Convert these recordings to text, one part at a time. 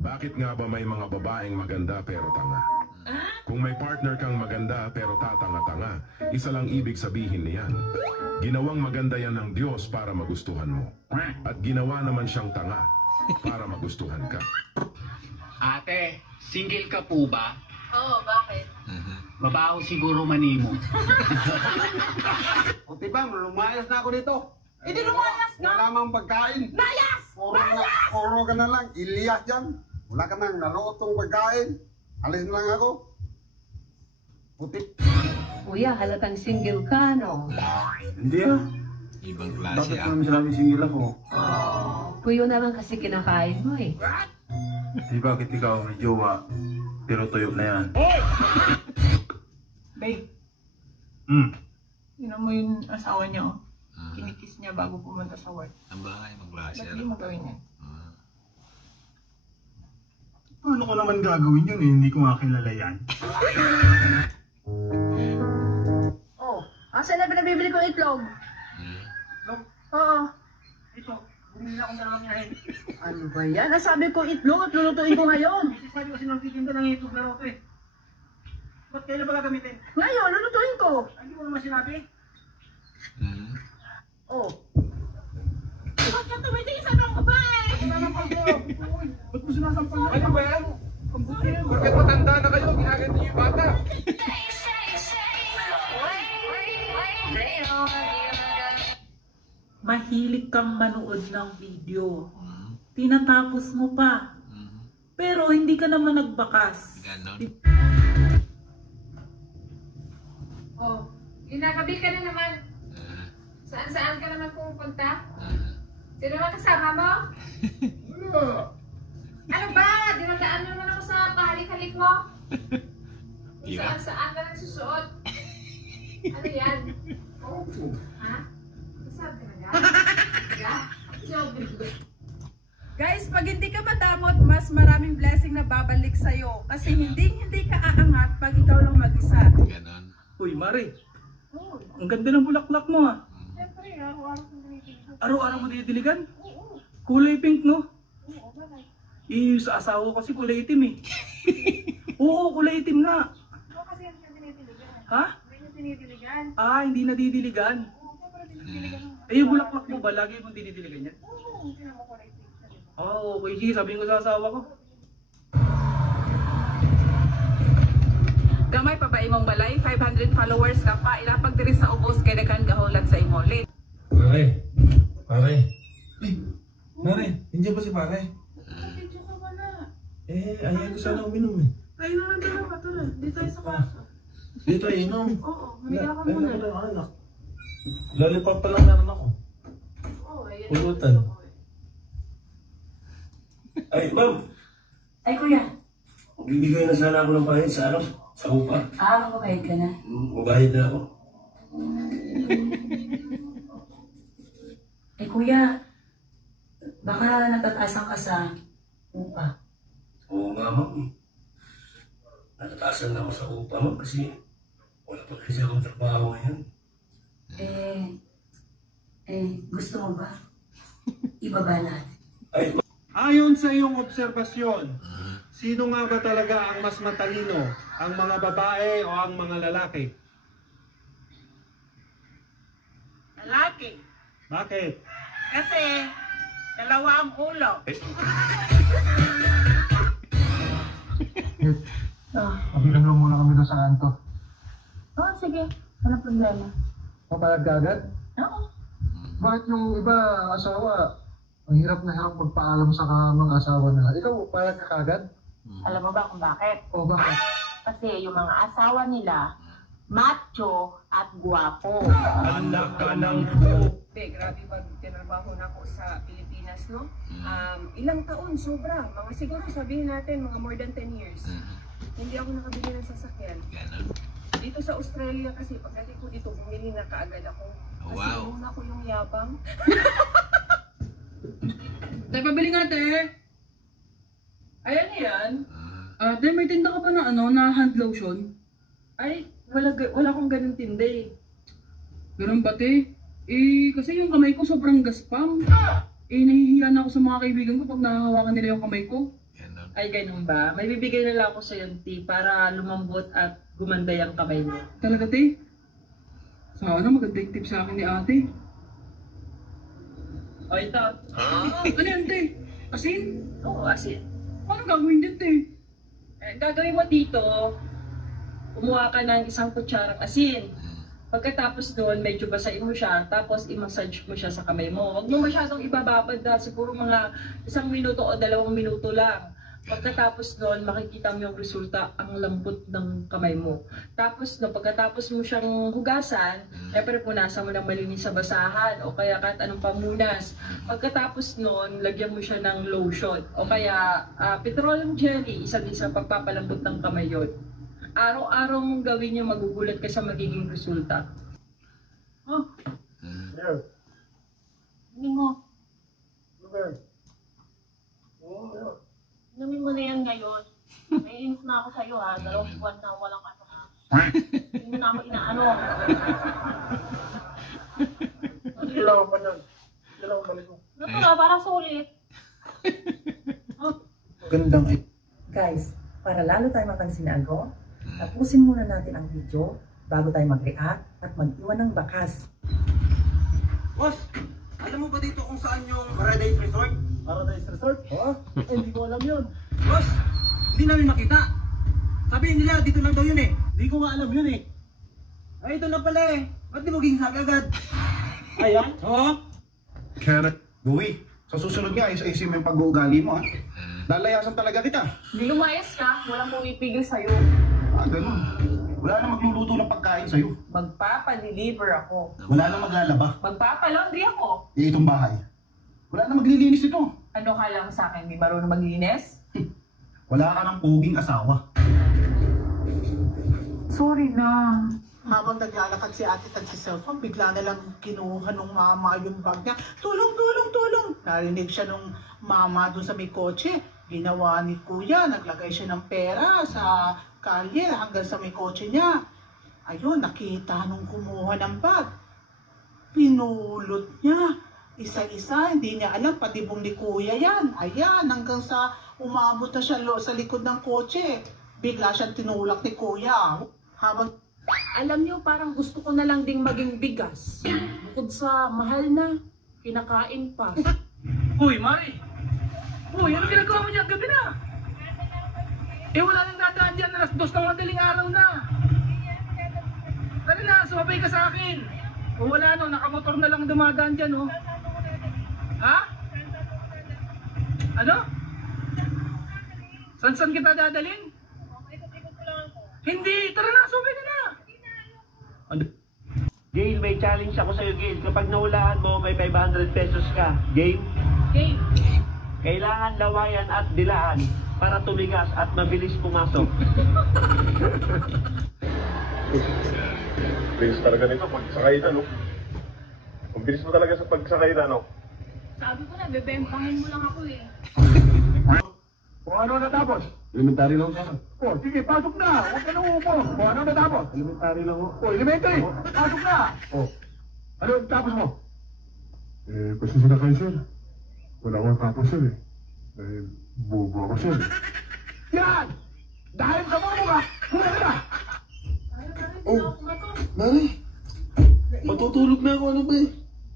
Bakit nga ba may mga babaeng maganda pero tanga? Kung may partner kang maganda pero tatanga-tanga, isa lang ibig sabihin niyan. Ginawang maganda yan ng Diyos para magustuhan mo. At ginawa naman siyang tanga para magustuhan ka. Ate, single ka po ba? Oo, bakit? Babaho siguro manimo. O diba, lumayas na ako dito. Hindi lumayas na! Wala mang pagkain. Layas! Puro ka na lang, Ilyas dyan. Wala ka nang nalutong pagkain. Alis na lang ako. Putik. Kuya, halatang single ka, no? Hindi ah. Ibang klase Bakit ah. namin sinabing single ako? Tuyo na lang kasi kinakain mo eh. Di bakit ikaw may jowa, pero tuyo na yan? Babe, Hmm. yun mo yung asawa niya, oh. Kinikiss niya bago pumunta sa work. Ang bagay, ibang klase. Ba't di mo gawin yan? Paano ko naman gagawin yun eh? Hindi ko nga kilala yan. Oh, asan na pinabibili ko itlog? Oo. Ito, bumili na akong dalawang yahin. Ano ba yan? Nasabi ko itlog at lulutuin ko ngayon. Sabi kasi nang titinda ng itlog na roto eh. Ba't kailan ba gagamitin? Ngayon, lulutuin ko. Hindi mo naman sinabi? Oh. Ba't ka tumitingin sa ibang babae? Sinasampal ko. Ba't mo sinasampal na? Ano ba yan? Bakit matanda na kayo? Ginaganti yung bata. Mahilig kang manood ng video. Tinatapos mo pa. Pero hindi ka naman nagbakas. Ganon. Oh, ginagabi ka na naman. Saan-saan ka naman pupunta? Sino naman kasama mo? Ano ba? Dinadaan mo naman ako sa pahalik-halik mo? Saan-saan ka nagsusuot? Ano yan? Ha? Masarap ka na Guys, pag hindi ka madamot, mas maraming blessing na babalik sa'yo. Kasi hindi ka aangat pag ikaw lang mag-isa. Ganon. Uy, Mari. Ang ganda ng bulaklak mo ah. Siyempre, araw-araw kong dinidiligan. Araw-araw mo dinidiligan? Oo. Kulay pink, no? Oo, bakit? Sa asawa ko kasi kulay itim eh. Oo, kulay itim nga. Oo, kasi hindi niya dinidiligan. Ha? Hindi niya dinidiligan. Hindi nadidiligan. Oo, siyempre dinidiligan. Yung bulaklak mo ba, lagi mong dinidiligan yan? Oo, hindi naman ko like siya, diba? Okay. Sige, sabihin ko sa asawa ko. Gamay pa ba imong balay? 500 followers ka pa. Ilapag diri sa ubos kay daghan gahulat sa imo. Pare. Mare, hindi ba si pare? Video ka ba na? Ayaw ko sana uminom eh. Tayo na lang dalawa ka tulad. Di tayo sa kwarto. Dito inom. Oo, humiga ka muna. Anak. Lollipop pa lang naroon ako. Oo, ayun. Pulutan. Ay, ma'am. Ay, kuya. Bibigay na sana ako ng pahit sa sa upa. Makakahid ka na. Mabahid na ako. Eh, kuya. Baka natataasan ka sa upa. Oo nga, ma'am. Natataasan na ako sa upa, ma'am, kasi wala pa kasi akong trabaho ngayon. Gusto mo ba? Ibaba natin. Ayon sa iyong obserbasyon, sino nga ba talaga ang mas matalino? Ang mga babae o ang mga lalaki? Lalaki. Bakit? Kasi, dalawa ang ulo. Pabilang lang muna kami doon sa kanto. Oo, sige. Walang problema. Papayag ka agad? Oo. Bakit yung iba asawa, ang hirap na hirap magpaalam sa mga asawa na, ikaw, payag ka agad? Alam mo ba kung bakit? O bakit? Kasi yung mga asawa nila, macho at guwapo. Anak ka ng Grabe pag tinrabaho na ako sa Pilipinas, no? Ilang taon, sobra. Mga siguro sabihin natin, mga more than 10 years. Hindi ako nakabili ng sasakyan. Ganon. Dito sa Australia kasi, pagdating ko dito, bumili na kaagad ako. Kasi Wow. una ko yung yabang. Tay, pabili nga, te. Ayan yan. Te, may tinda ka pa na na hand lotion? Ay, wala akong ganun tinday. Ganun ba, te? Kasi yung kamay ko sobrang gaspang. Nahihiya na ako sa mga kaibigan ko pag nahahawakan nila yung kamay ko. Ganon. Ay, ganun ba? May bibigay na lang ako sa yung tea para lumambot at gumanday ang kamay mo. Talaga, te? Sana maganda yung tip sa akin ni ate. O, ito. Ano yan, te? Asin? Oo, asin. Paano gagawin din, te? Gagawin mo dito, kumuha ka ng 1 kutsarang asin. Pagkatapos doon, medyo basahin mo siya, tapos i-massage mo siya sa kamay mo. Huwag mo masyadong ibababad na, siguro mga 1 minuto o 2 minuto lang. Pagkatapos doon, makikita mo yung resulta, ang lambot ng kamay mo. Tapos no, pagkatapos mo siyang hugasan, syempre punasan mo ng malinis sa basahan o kaya kahit anong pamunas. Pagkatapos noon, lagyan mo siya ng lotion o kaya petroleum jelly, isa-isa pagpapalambot ng kamay yun. Araw-araw mong gawin yung magugulat ka sa magiging resulta. Oh. Hindi mo. Inumin mo na yan ngayon. Naiinis na ako sa'yo ha. 2 buwan na walang ano ha. Hindi mo na ako inaano. Kailangan pa yan. Kailangan balik mo. Ano na, parang sulit. Gandang Guys, para lalo tayo mapansin na ako, tapusin muna natin ang video bago tayo mag-react at mag-iwan ng bakas. Boss, alam mo ba dito kung saan yung Paradise Resort? Paradise Resort? Oo. Hindi ko alam yun. Boss, hindi namin makita. Sabihin nila, dito lang daw yun eh. Hindi ko nga alam yun eh. Ay, ito na pala eh. Ba't di mo ginsabi agad? Ayan? Oo. Kenneth, Bowie, sa susunod nga, isa-isim yung pag-uugali mo ha. Lalayasan talaga kita. Hindi lumayas ka. Walang pumipigil sa'yo. Ganun. Wala na magluluto ng pagkain sa'yo. Magpapadeliver ako. Wala na maglalaba. Magpapalaundry ako. Itong bahay. Wala na maglilinis ito. Ano ka lang sa akin, di marunong maglinis? Wala ka ng puging asawa. Sorry na. Habang naglalakad si ate tag sa cellphone, bigla na lang kinuha nung mama yung bag niya. Tulong, tulong, tulong! Narinig siya nung mama doon sa may kotse. Ginawa ni kuya, naglagay siya ng pera sa kalye hanggang sa may kotse niya. Ayun, nakita nung kumuha ng bag. Pinulot niya. Isa-isa, hindi niya alam, patibong ni kuya yan. Ayan, hanggang sa umabot na siya sa likod ng kotse. Bigla siyang tinulak ni kuya. Habang alam niyo, parang gusto ko na lang ding maging bigas. Bukod sa mahal na, kinakain pa. Uy, Mari! Uy, ano ginagawa mo dyan? Gabi na! Eh, wala nang dadaan dyan. Alas 2 ng madaling araw na. Dali na, sumabay ka sa akin. O wala no, nakamotor na lang dumadaan dyan, oh. Ha? Ano? San kita dadalhin? Hindi! Tara na, sumabay ka na! Gail, may challenge ako sa'yo, Gail. Kapag nahulaan mo, may 500 pesos ka. Game? Game. Kailangan lawayan at dilaan para tumigas at mabilis pumasok. Bilis talaga nito pagsakay na, no? Ang bilis mo talaga sa pagsakay na, no? Sabi ko na, bebempangin mo lang ako eh. Kung ano natapos? Elementary lang sana. Oh, sige, pasok na! Huwag ka nang uupo! Kung ano natapos? Elementary lang ako. Oh, elementary! Pasok na! Oh. Ano tapos mo? Pasensya na kayo, sir. Wala akong tapos, sir, eh. Dahil bobo ako, sir. Yan! Dahil sa bobo ka, hula ka na! Oh, Mari. Matutulog na ako, ano ba eh?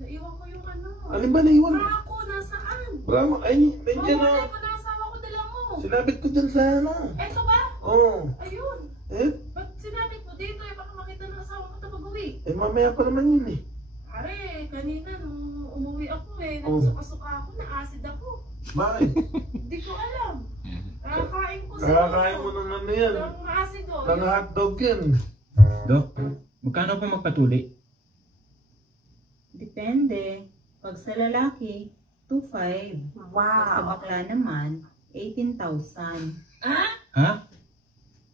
Naiwan ko yung ano. Alin ba naiwan? Ako, nasaan? Bravo, ay, nandiyan na. Mawalay ko na asawa ko, dala mo. Sinabit ko dyan sa ano. Eto ba? Oo. Ayun. Eh? Ba't sinabit mo dito eh? Baka makita ng asawa ko ito mag-uwi. Eh, mamaya pa naman yun eh. Pare, kanina nung umuwi ako eh, Oh. nagsuka-suka ako, na-acid ako. Bakit? Hindi ko alam. Nakakain ko sa Nakakain mo ng ano yan. ng acid oh. Ng hotdog yan. Dok, magkano po magpatuli? Depende. Pag sa lalaki, 2,500. Pag sa bakla naman, 18,000. Ha?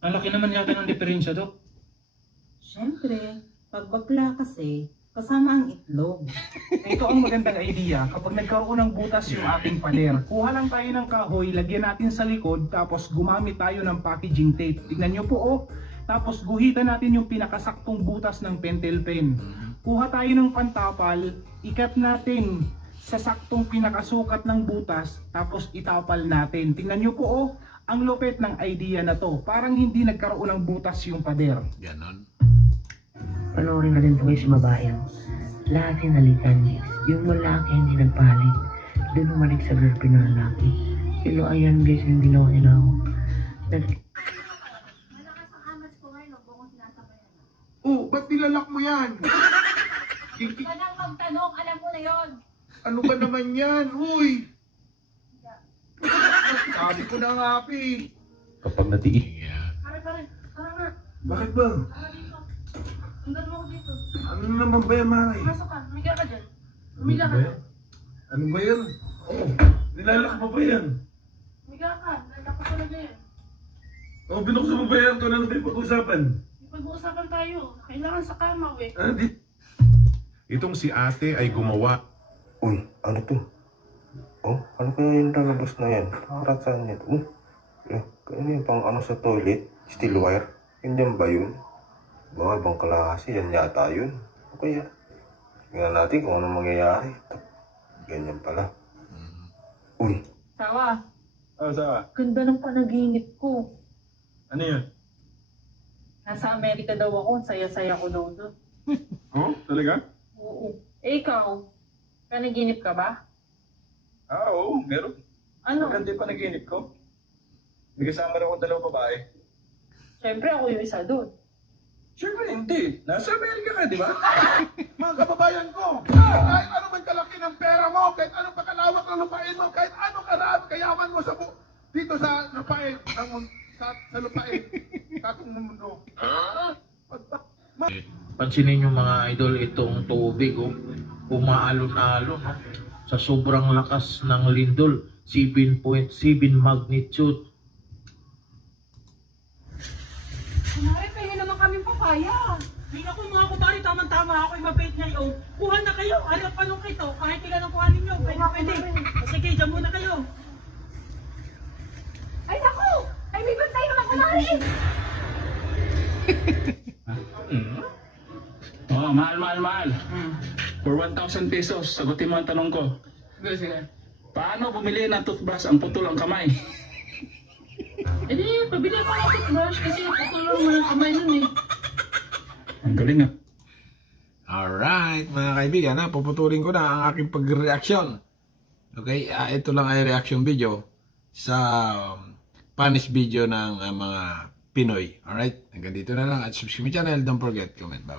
Ang laki naman yata ng diferensya, Dok. Siyempre, pag bakla kasi, kasama ang itlog. Ito ang magandang idea. Kapag nagkaroon ng butas yung ating pader, kuha lang tayo ng kahoy, lagyan natin sa likod, tapos gumamit tayo ng packaging tape. Tignan nyo po oh. Tapos guhitan natin yung pinakasaktong butas ng pentel pen. Kuha tayo ng pantapal, ikat natin sa saktong pinakasukat ng butas, tapos itapal natin. Tingnan nyo po oh, Ang lupit ng idea na to, parang hindi nagkaroon ng butas yung pader. Ganon. Panoorin na rin po kayo sa babaeng. Lahat hinalikan. Yung lalaki hindi nagpalit. Doon umalik sa girlfriend ng lalaki. Pero ayan guys, yung ginawa nila ako. Oh, ba't nilalak mo yan? Ka nang magtanong, alam mo na yon. Ano ba naman yan? Uy! Sabi ko na nga, Pi. Kapag natiis. Pare, tara nga. Bakit ba? Sundan mo ako dito. Ano naman ba yan, Mari? Pasok ka, umiga ka dyan. Umiga ka. Ano ba yan? Oh, nilalak mo ba yan? Umiga ka, nalako talaga yan. Oh, binuksan mo ba yan? Ito na natin pag-usapan. Pag-uusapan tayo. Kailangan sa kama, we. Itong si ate ay gumawa. Uy, ano to? Oh, ano kaya yung lalabas na yan? Para saan yan? Kaya yung pang ano sa toilet? Steel wire? Hindi ba yun? Baka ibang kalahasi, yan yata yun. O kaya, tingnan natin kung anong mangyayari. Ganyan pala. Uy. Sawa. Sawa. Ganda ng panaginip ko. Ano yun? Nasa Amerika daw ako, saya-saya ko daw doon. Oh, talaga? Oo. Eh ikaw, panaginip ka ba? Oo, meron. Ano? Maganda yung panaginip ko. May kasama rin akong dalawang babae. Siyempre ako yung isa doon. Siyempre hindi. Nasa Amerika ka, di ba? Mga kababayan ko, kahit ano man kalaki ng pera mo, kahit anong pakalawak ng lupain mo, kahit anong karami kayaman mo dito sa lupain, sa lupain, katong mundo. Pansinin nyo mga idol, itong tubig, umaalon-alon. Sa sobrang lakas ng lindol, 7.7 magnitude. Kunwari, kayo naman kami papaya. Hindi ako mga kumari, tamang-tama ako'y mabait ngayon. Kuha na kayo, hanap pa nung ito. Kahit ilan ang kuhanin nyo, pwede. Sige, dyan muna kayo. Ay, naku! Ay, may bantay naman kunwari! Oo, mahal. For 1,000 pesos, sagutin mo ang tanong ko. Sige. Paano bumili ng toothbrush ang putol ang kamay? Eh di, pabili mo ng toothbrush kasi putulong mo yung kamay nun eh. Ang galing ah. Alright, mga kaibigan, puputulin ko na ang aking pag-reaction. Okay, ito lang ay reaction video sa Spanish video ng mga Pinoy. Alright, hanggang dito na lang at subscribe my channel. Don't forget, comment. Bye.